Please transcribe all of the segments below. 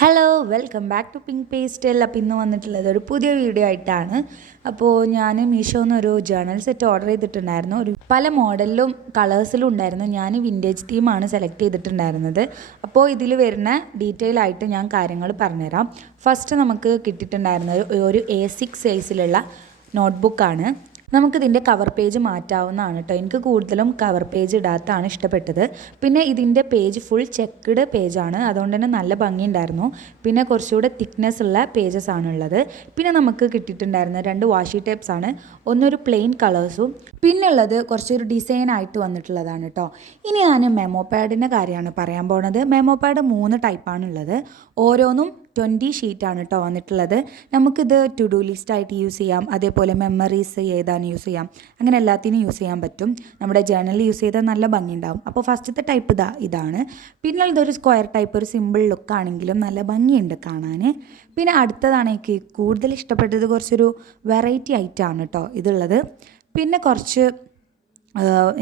Hello welcome back to pink pastel. അപ്പോൾ ഇന്ന് വന്നിട്ടുള്ളത് ഒരു പുതിയ വീഡിയോ ആയിട്ടാണ്. അപ്പോൾ ഞാൻ മീഷോന്ന് ഒരു ജേർണൽ സെറ്റ് ഓർഡർ ചെയ്തിട്ടുണ്ടായിരുന്നു. ഒരു പല മോഡലിലും കളേഴ്സിലും ഉണ്ടായിരുന്നു. ഞാൻ വിൻറ്റേജ് തീമാണ് സെലക്ട് ചെയ്തിട്ടുണ്ടായിരുന്നത്. അപ്പോൾ ഇതിൽ വരുന്ന ഡീറ്റെയിൽ ആയിട്ട് ഞാൻ കാര്യങ്ങൾ പറഞ്ഞുതരാം. ഫസ്റ്റ് നമുക്ക് കിട്ടിയിട്ടുണ്ടായിരുന്നത് ഒരു A6 സൈസിലുള്ള നോട്ട്ബുക്കാണ്. നമുക്കിതിൻ്റെ കവർ പേജ് മാറ്റാവുന്നതാണ് കേട്ടോ. എനിക്ക് കൂടുതലും കവർ പേജ് ഇടാത്തതാണ് ഇഷ്ടപ്പെട്ടത്. പിന്നെ ഇതിൻ്റെ പേജ് ഫുൾ ചെക്ക്ഡ് പേജാണ്, അതുകൊണ്ട് തന്നെ നല്ല ഭംഗിയുണ്ടായിരുന്നു. പിന്നെ കുറച്ചുകൂടെ തിക്നെസ് ഉള്ള പേജസ് ആണുള്ളത്. പിന്നെ നമുക്ക് കിട്ടിയിട്ടുണ്ടായിരുന്ന 2 വാഷി ടേപ്സ് ആണ്. ഒന്നൊരു പ്ലെയിൻ കളേഴ്സും പിന്നെ ഉള്ളത് കുറച്ചൊരു ഡിസൈൻ ആയിട്ട് വന്നിട്ടുള്ളതാണ് കേട്ടോ. ഇനി ഞാൻ മെമോ പാഡിൻ്റെ കാര്യമാണ് പറയാൻ പോണത്. മെമോ പാഡ് 3 ടൈപ്പാണുള്ളത്. ഓരോന്നും 20 ഷീറ്റാണ് കേട്ടോ വന്നിട്ടുള്ളത്. നമുക്കിത് ടു ഡു ലിസ്റ്റ് ആയിട്ട് യൂസ് ചെയ്യാം, അതേപോലെ മെമ്മറീസ് എഴുതാൻ യൂസ് ചെയ്യാം, അങ്ങനെ എല്ലാത്തിനും യൂസ് ചെയ്യാൻ പറ്റും. നമ്മുടെ ജേർണലിൽ യൂസ് ചെയ്താൽ നല്ല ഭംഗിയുണ്ടാവും. അപ്പോൾ ഫസ്റ്റത്തെ ടൈപ്പ് ഇതാണ്. പിന്നെ ഇതൊരു സ്ക്വയർ ടൈപ്പ്, ഒരു സിമ്പിൾ ലുക്ക് ആണെങ്കിലും നല്ല ഭംഗിയുണ്ട് കാണാൻ. പിന്നെ അടുത്തതാണ് എനിക്ക് കൂടുതൽ ഇഷ്ടപ്പെട്ടത്, കുറച്ചൊരു വെറൈറ്റി ആയിട്ടാണ് കേട്ടോ ഇതുള്ളത്. പിന്നെ കുറച്ച്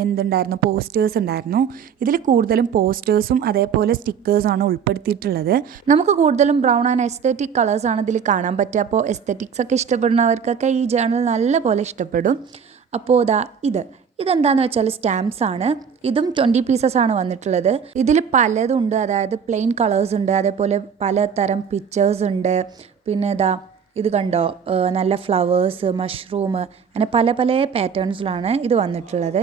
എന്തുണ്ടായിരുന്നു, പോസ്റ്റേഴ്സ് ഉണ്ടായിരുന്നു. ഇതിൽ കൂടുതലും പോസ്റ്റേഴ്സും അതേപോലെ സ്റ്റിക്കേഴ്സാണ് ഉൾപ്പെടുത്തിയിട്ടുള്ളത്. നമുക്ക് കൂടുതലും ബ്രൗൺ ആൻഡ് എസ്തെറ്റിക് കളേഴ്സാണ് ഇതിൽ കാണാൻ പറ്റുക. അപ്പോൾ എസ്തെറ്റിക്സ് ഒക്കെ ഇഷ്ടപ്പെടുന്നവർക്കൊക്കെ ഈ ജേർണൽ നല്ല പോലെ ഇഷ്ടപ്പെടും. അപ്പോൾ ഇതെന്താണെന്ന് വെച്ചാൽ സ്റ്റാമ്പ്സ് ആണ്. ഇതും 20 പീസസ് ആണ് വന്നിട്ടുള്ളത്. ഇതിൽ പലതും ഉണ്ട്, അതായത് പ്ലെയിൻ കളേഴ്സ് ഉണ്ട്, അതേപോലെ പലതരം പിക്ചേഴ്സ് ഉണ്ട്. പിന്നെ ഇത് കണ്ടോ, നല്ല ഫ്ലവേഴ്സ്, മഷ്റൂം, അങ്ങനെ പല പല പാറ്റേൺസിലാണ് ഇത് വന്നിട്ടുള്ളത്.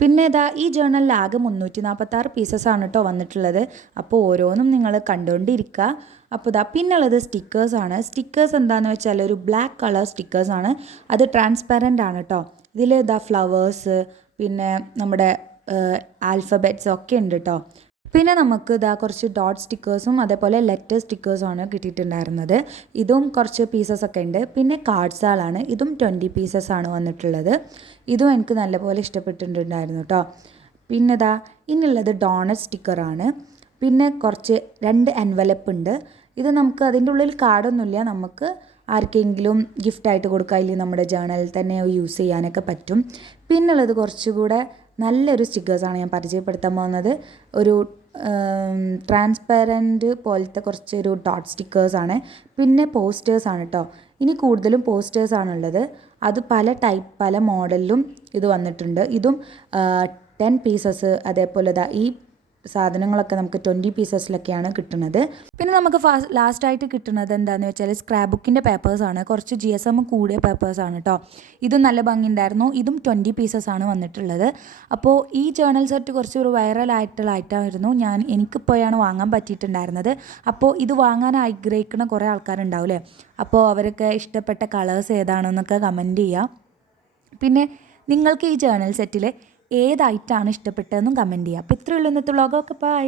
പിന്നെ ഈ ജേർണലിൽ ആകെ 346 പീസസ് ആണ് കേട്ടോ വന്നിട്ടുള്ളത്. അപ്പോൾ ഓരോന്നും നിങ്ങൾ കണ്ടുകൊണ്ടിരിക്കുക. അപ്പോൾ പിന്നുള്ളത് സ്റ്റിക്കേഴ്സാണ്. സ്റ്റിക്കേഴ്സ് എന്താണെന്ന് വെച്ചാൽ ഒരു ബ്ലാക്ക് കളർ സ്റ്റിക്കേഴ്സാണ്. അത് ട്രാൻസ്പെറൻ്റ് ആണ് കേട്ടോ. ഇതിൽ ഫ്ലവേഴ്സ്, പിന്നെ നമ്മുടെ ആൽഫബറ്റ്സ് ഒക്കെ ഉണ്ട് കേട്ടോ. പിന്നെ നമുക്ക് കുറച്ച് ഡോട്ട് സ്റ്റിക്കേഴ്സും അതേപോലെ ലെറ്റർ സ്റ്റിക്കേഴ്സുമാണ് കിട്ടിയിട്ടുണ്ടായിരുന്നത്. ഇതും കുറച്ച് പീസസ് ഒക്കെ ഉണ്ട്. പിന്നെ കാർഡ്സുകളാണ്. ഇതും 20 പീസസ് ആണ് വന്നിട്ടുള്ളത്. ഇതും എനിക്ക് നല്ലപോലെ ഇഷ്ടപ്പെട്ടിട്ടുണ്ടായിരുന്നു കേട്ടോ. പിന്നെ ഇനിയുള്ളത് ഡോണറ്റ് സ്റ്റിക്കറാണ്. പിന്നെ കുറച്ച് 2 എൻവലപ്പ് ഉണ്ട്. ഇത് നമുക്ക് അതിൻ്റെ ഉള്ളിൽ കാർഡൊന്നുമില്ല, നമുക്ക് ആർക്കെങ്കിലും ഗിഫ്റ്റായിട്ട് കൊടുക്കുക, അല്ലെങ്കിൽ നമ്മുടെ ജേർണലിൽ തന്നെ യൂസ് ചെയ്യാനൊക്കെ പറ്റും. പിന്നുള്ളത് കുറച്ചുകൂടെ നല്ലൊരു സ്റ്റിക്കേഴ്സാണ് ഞാൻ പരിചയപ്പെടുത്താൻ പോകുന്നത്. ഒരു ട്രാൻസ്പെറൻറ്റ് പോലത്തെ കുറച്ചൊരു ഡോട്ട് സ്റ്റിക്കേഴ്സാണ്. പിന്നെ പോസ്റ്റേഴ്സാണ് കേട്ടോ. ഇനി കൂടുതലും പോസ്റ്റേഴ്സാണുള്ളത്. അത് പല മോഡലിലും ഇത് വന്നിട്ടുണ്ട്. ഇതും 10 പീസസ്, അതേപോലെ ഈ സാധനങ്ങളൊക്കെ നമുക്ക് 20 പീസസിലൊക്കെയാണ് കിട്ടുന്നത്. പിന്നെ നമുക്ക് ലാസ്റ്റായിട്ട് കിട്ടുന്നത് എന്താണെന്ന് വെച്ചാൽ സ്ക്രാപ്പ് ബുക്കിൻ്റെ പേപ്പേഴ്സാണ്. കുറച്ച് GSM കൂടിയ പേപ്പേഴ്സാണ് കേട്ടോ. ഇതും നല്ല ഭംഗിയുണ്ടായിരുന്നു. ഇതും 20 പീസസാണ് വന്നിട്ടുള്ളത്. അപ്പോൾ ഈ ജേർണൽ സെറ്റ് കുറച്ചൊരു വൈറലായിട്ടുള്ള ഐറ്റമായിരുന്നു. എനിക്കിപ്പോഴാണ് വാങ്ങാൻ പറ്റിയിട്ടുണ്ടായിരുന്നത്. അപ്പോൾ ഇത് വാങ്ങാൻ ആഗ്രഹിക്കുന്ന കുറേ ആൾക്കാരുണ്ടാവില്ലേ, അപ്പോൾ അവരൊക്കെ ഇഷ്ടപ്പെട്ട കളേഴ്സ് ഏതാണെന്നൊക്കെ കമൻറ്റ് ചെയ്യുക. പിന്നെ നിങ്ങൾക്ക് ഈ ജേർണൽ സെറ്റിൽ ഏതായിട്ടാണ് ഇഷ്ടപ്പെട്ടതെന്നും കമൻറ്റ് ചെയ്യുക. അപ്പോൾ ഇത്രയുള്ളൂ ഇന്നത്തെ വ്ളോഗൊക്കെ. ബൈ.